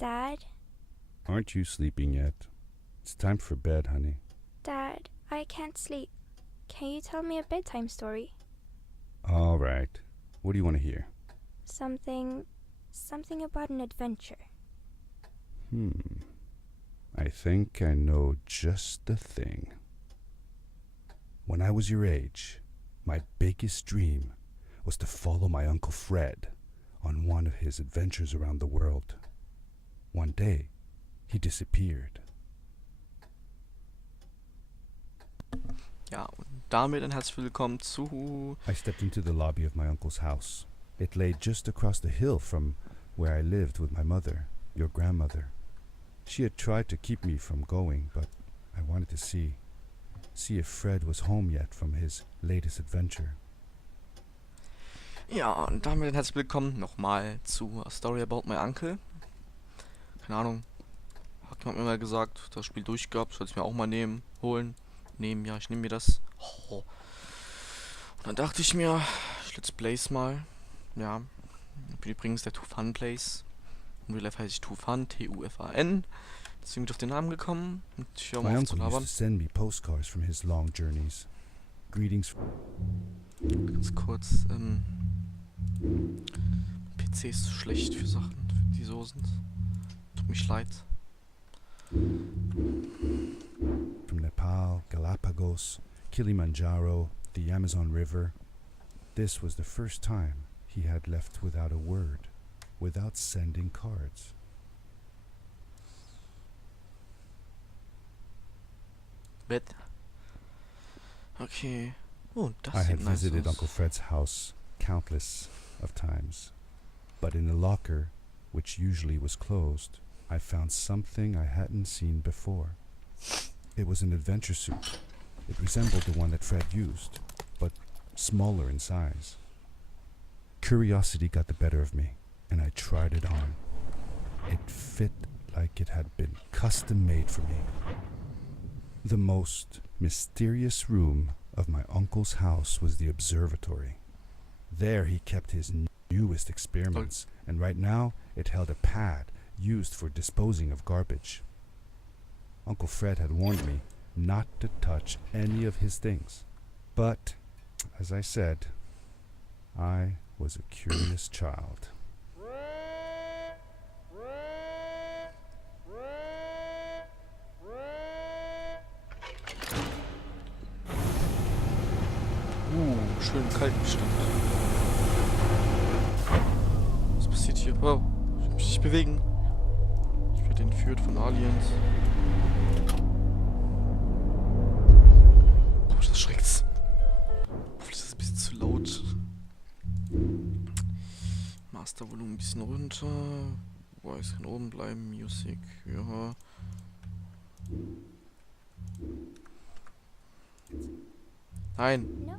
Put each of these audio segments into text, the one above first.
Dad? Aren't you sleeping yet? It's time for bed, honey. Dad, I can't sleep. Can you tell me a bedtime story? All right. What do you want to hear? Something about an adventure. I think I know just the thing. When I was your age, my biggest dream was to follow my Uncle Fred on one of his adventures around the world. One day, he disappeared. Ja, und damit ein herzlich willkommen zu... I stepped into the lobby of my uncle's house. It lay just across the hill from where I lived with my mother, your grandmother. She had tried to keep me from going, but I wanted to see if Fred was home yet from his latest adventure. Ja, und damit ein herzlich willkommen nochmal zu A Story About My Uncle. Keine Ahnung, hat jemand mir mal gesagt, das Spiel durchgehabt, soll ich mir auch mal holen. Ja, ich nehme mir das. Oh. Und dann dachte ich mir, ich let's plays mal. Ja, ich bin übrigens der Too Fun Plays. In Real Life heiße ich Too Fun, T-U-F-A-N. Deswegen bin ich auf den Namen gekommen. Und ich höre My mal auf uncle zu used labern. to send me postcards from his long journeys. Greetings. Ganz kurz, PC ist zu schlecht für Sachen, die so sind. Tut mich leid. From Nepal, Galapagos, Kilimanjaro, the Amazon River. This was the first time he had left without a word, without sending cards. Bett. Okay. Oh, das I had sieht nice visited aus. Uncle Fred's house countless of times, but in the locker, which usually was closed, I found something I hadn't seen before. It was an adventure suit. It resembled the one that Fred used, but smaller in size. Curiosity got the better of me, and I tried it on. It fit like it had been custom made for me. The most mysterious room of my uncle's house was the observatory. There he kept his newest experiments, and right now it held a pad used for disposing of garbage. Uncle Fred had warned me not to touch any of his things. But, as I said, I was a curious child. Schön kalt bestimmt. Was passiert hier? Wow, ich muss mich bewegen. Ich werde entführt von Aliens. Oh, das schreckt's. Hoffentlich ist das ein bisschen zu laut. Mastervolumen ein bisschen runter. Voice kann oben bleiben. Music, ja. Nein. No.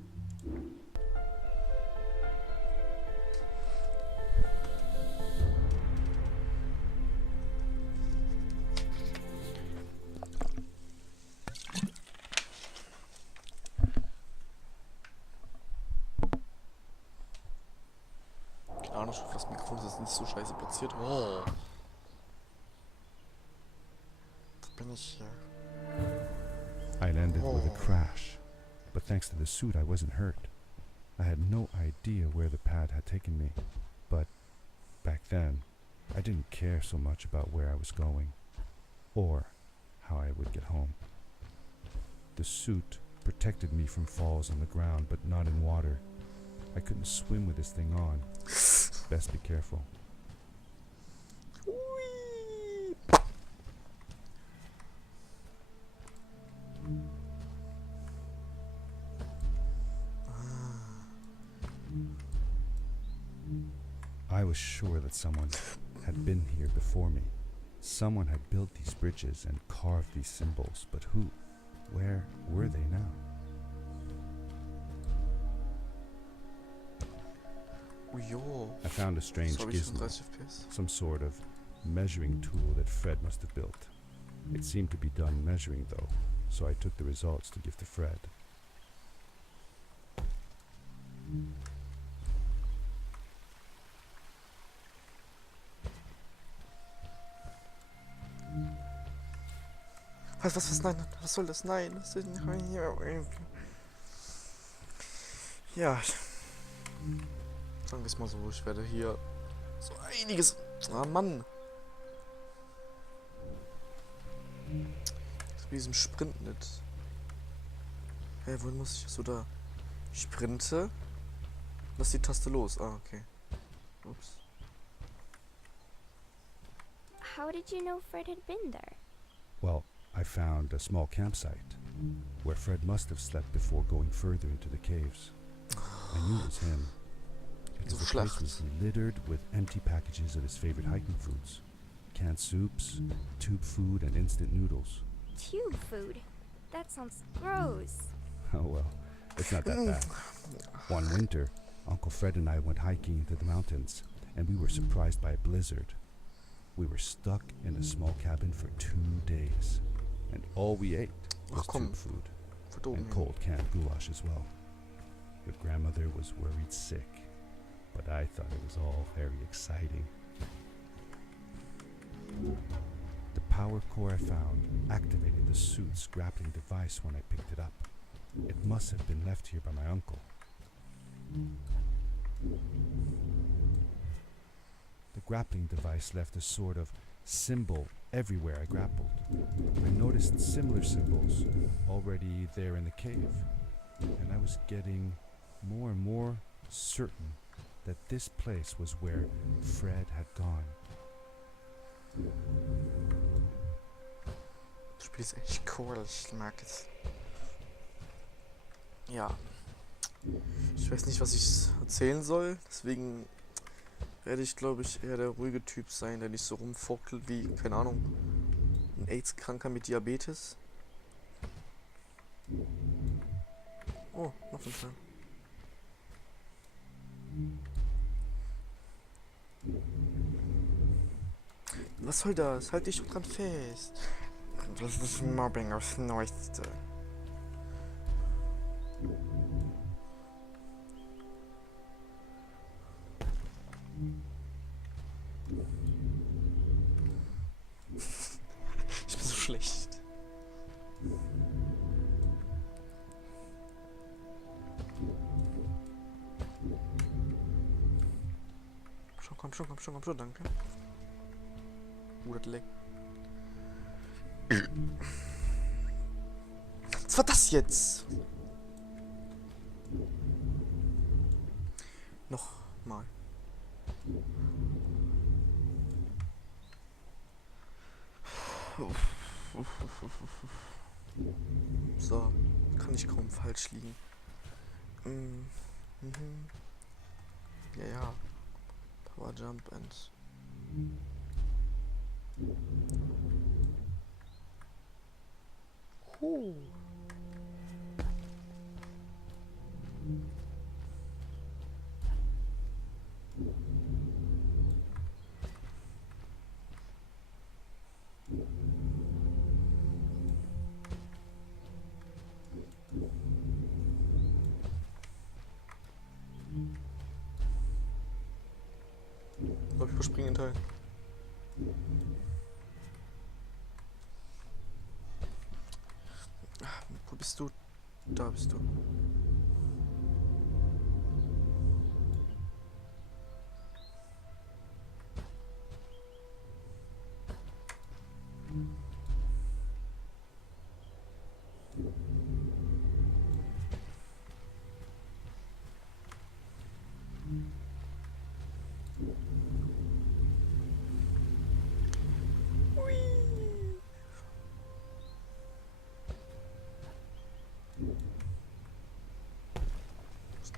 Keine Ahnung, schon das Mikrofon ist nicht so scheiße platziert. Oh. Wo bin ich hier? I landed with a crash, but thanks to the suit I wasn't hurt. I had no idea where the pad had taken me, but back then I didn't care so much about where I was going, or how I would get home. The suit protected me from falls on the ground, but not in water. I couldn't swim with this thing on. Best be careful. I was sure that someone had been here before me. Someone had built these bridges and carved these symbols, but who? Where were they now? Oh jo. I found a strange Sorry, gizmo, 35 FPS. some sort of measuring tool that Fred must have built. It seemed to be done measuring though, so I took the results to give to Fred. Was, nein, was soll das? Nein, das ist nicht. Ja, sagen wir es mal so, ich werde hier so einiges. Ah, Mann. Das mit diesem Sprint nicht. Hä, wohin muss ich? So da. Ich sprinte. Lass die Taste los. Ah, okay. Ups. How did you know Fred had been there? Well, I found a small campsite where Fred must have slept before going further into the caves. I knew it was him because the place was littered with empty packages of his favorite hiking foods. Canned soups, tube food, and instant noodles. Tube food? That sounds gross. Oh well, it's not that bad. One winter, Uncle Fred and I went hiking into the mountains, and we were surprised by a blizzard. We were stuck in a small cabin for 2 days, and all we ate was tube food and cold canned goulash as well. Your grandmother was worried sick, but I thought it was all very exciting. The power core I found activated the suit's grappling device when I picked it up. It must have been left here by my uncle. The grappling device left a sort of symbol everywhere I grappled. I noticed similar symbols already there in the cave, and I was getting more and more certain that this place was where Fred had gone. Das Spiel ist echt cool, ich mag es. Ja. Ich weiß nicht, was ich erzählen soll, deswegen werde ich, glaube ich, eher der ruhige Typ sein, der nicht so rumfuchtelt wie, keine Ahnung, ein AIDS-Kranker mit Diabetes. Oh, noch ein Teil. Was soll das? Halt dich doch dran fest. Das ist Mobbing aufs Neueste. Ich bin so schlecht. Komm schon, danke. Das leckt. Was war das jetzt? Nochmal. So, kann ich kaum falsch liegen. Ja. Power Jump and... Ich glaube, ich überspringe einen Teil. Wo bist du? Da bist du.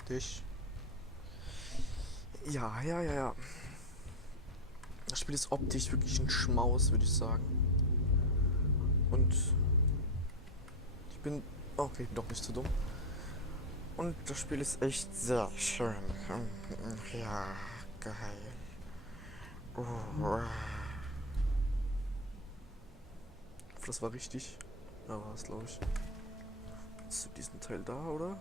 Dich. Ja. Das Spiel ist optisch wirklich ein Schmaus, würde ich sagen. Und ich bin... Okay, ich bin doch nicht zu dumm. Und das Spiel ist echt sehr schön. Ja, geil. Das war richtig. Ja, war es, glaube ich. Zu diesem Teil da, oder?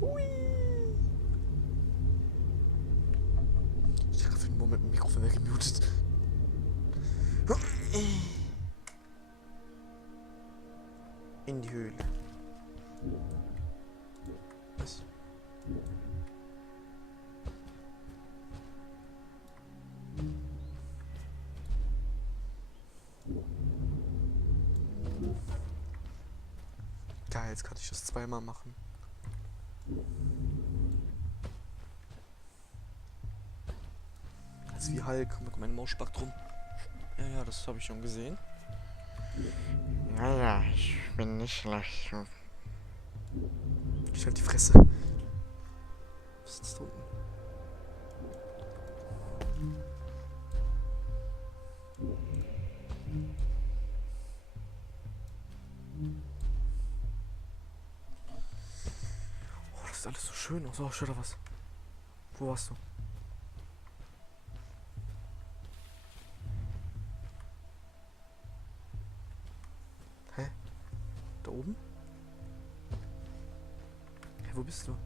Hui. Ich habe für einen Moment mit dem Mikrofon weggemutet. In die Höhle. Was? Geil, jetzt kann ich das zweimal machen. Das ist wie Hulk mit meinem Mausspektrum. Ja, das habe ich schon gesehen. Ja, ich bin nicht schlecht. Ich halt die Fresse. Was ist das da unten? Oh, das sieht alles so schön aus. Oh, schau da was. Wo warst du? Hä? Da oben? Hä, wo bist du?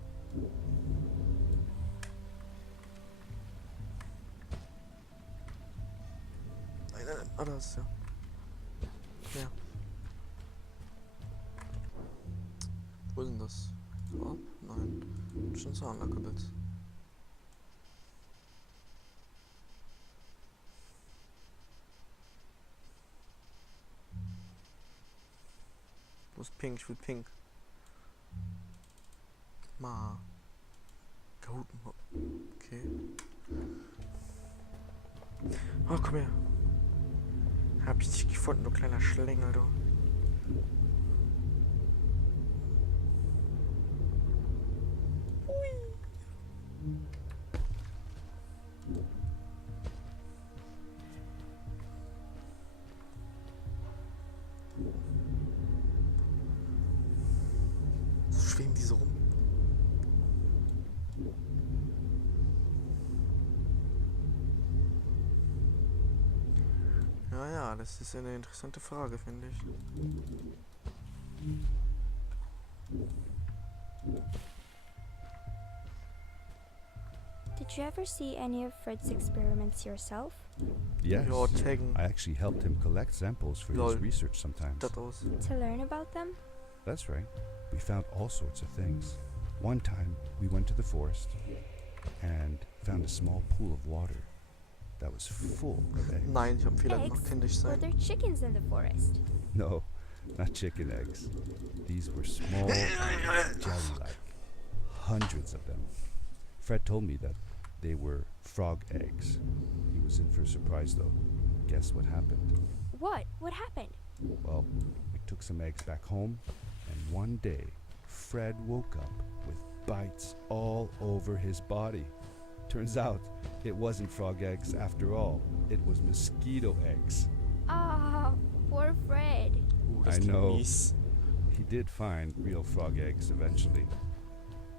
Nein, nein, nein. Ah, da ist es ja. Ja. Wo ist denn das? So? Nein. Schon so anlackerbett. Wo ist pink? Ich will pink. Ma. Guten. Okay. Oh, komm her. Hab ich dich gefunden, du kleiner Schlingel, du. So schweben die so rum. Ja, das ist eine interessante Frage, finde ich. Did you ever see any of Fred's experiments yourself? Yes. Ja, taggen. I actually helped him collect samples for Lol. his research sometimes. Das aus. To learn about them? That's right. We found all sorts of things. One time, we went to the forest and found a small pool of water that was full of eggs. Nein, ich hab einen Fehler gemacht. Eggs? Kann nicht Were sein. there chickens in the forest? No, not chicken eggs. These were small, jelly-like. Hundreds of them. Fred told me that they were frog eggs. He was in for a surprise, though. Guess what happened? What? What happened? Well, we took some eggs back home, and one day, Fred woke up with bites all over his body. Turns out, it wasn't frog eggs after all. It was mosquito eggs. Ah, poor Fred. Das I klingt know. mies. He did find real frog eggs eventually.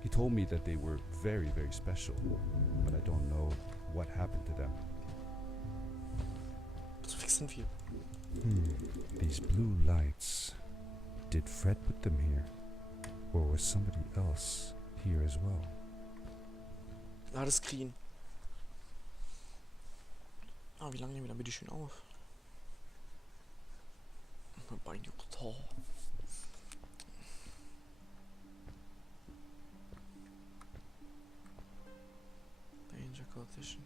He told me that they were very, very special, but I don't know what happened to them. So fix sind wir. These blue lights. Did Fred put them here? Or was somebody else here as well? Alles clean. Ah, wie lange nehmen wir dann bitte schön auf? Mein Bein juckt. Oh. Danger Coefficient.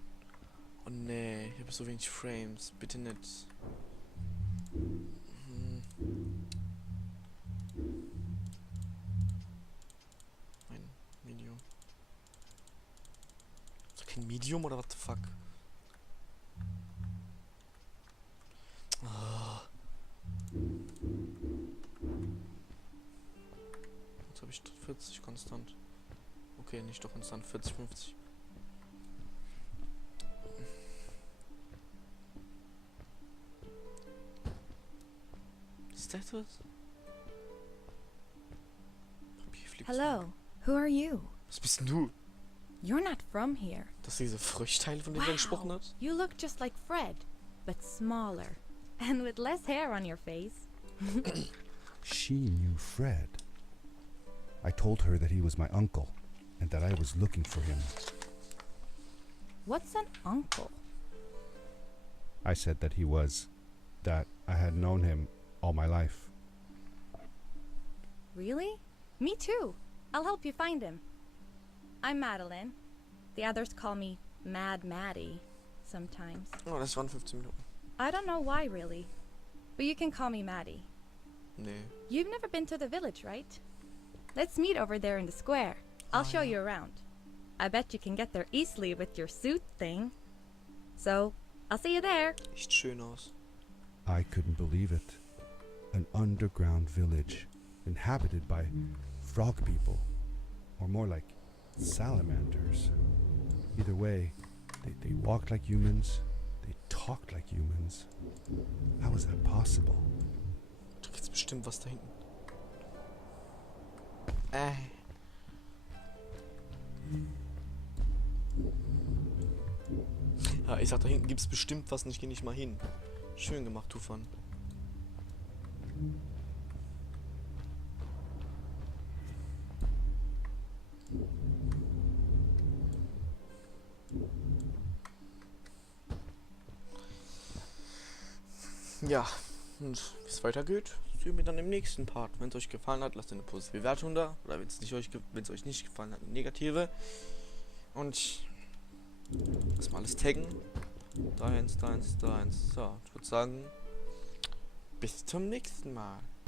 Oh nee, ich habe so wenig Frames. Bitte nicht. Mein Medium. Ist das kein Medium oder what the fuck? Ah. Jetzt habe ich 40 konstant. Okay, nicht doch konstant. 40, 50. Ist das was? Papier fliegt Hello, who are you? Was bist denn du? You're not from here. Das sind diese Fröschteile, von denen du gesprochen Wow, hast? you look just like Fred, but smaller, and with less hair on your face. She knew Fred. I told her that he was my uncle and that I was looking for him. What's an uncle? I said that he was, that I had known him all my life. Really? Me too. I'll help you find him. I'm Madeline. The others call me Mad Maddie sometimes. Oh, das waren 15 Minuten. I don't know why, really. But you can call me Maddie. Nee. You've never been to the village, right? Let's meet over there in the square. I'll show you around. I bet you can get there easily with your suit thing. So, I'll see you there. Echt schön aus. I couldn't believe it. An underground village inhabited by frog people, or more like salamanders. Either way, they walked like humans, they talked like humans. How is that possible? Da gibt's bestimmt was da hinten. Ja, ich sag, da hinten gibt's bestimmt was und ich geh nicht mal hin. Schön gemacht, Tufan. Ja, und wie es weitergeht, sehen wir dann im nächsten Part. Wenn es euch gefallen hat, lasst eine positive Bewertung da. Oder wenn es euch nicht gefallen hat, eine negative. Und erstmal alles taggen. 3-1, 3-1, 3-1. So, ich würde sagen, bis zum nächsten Mal.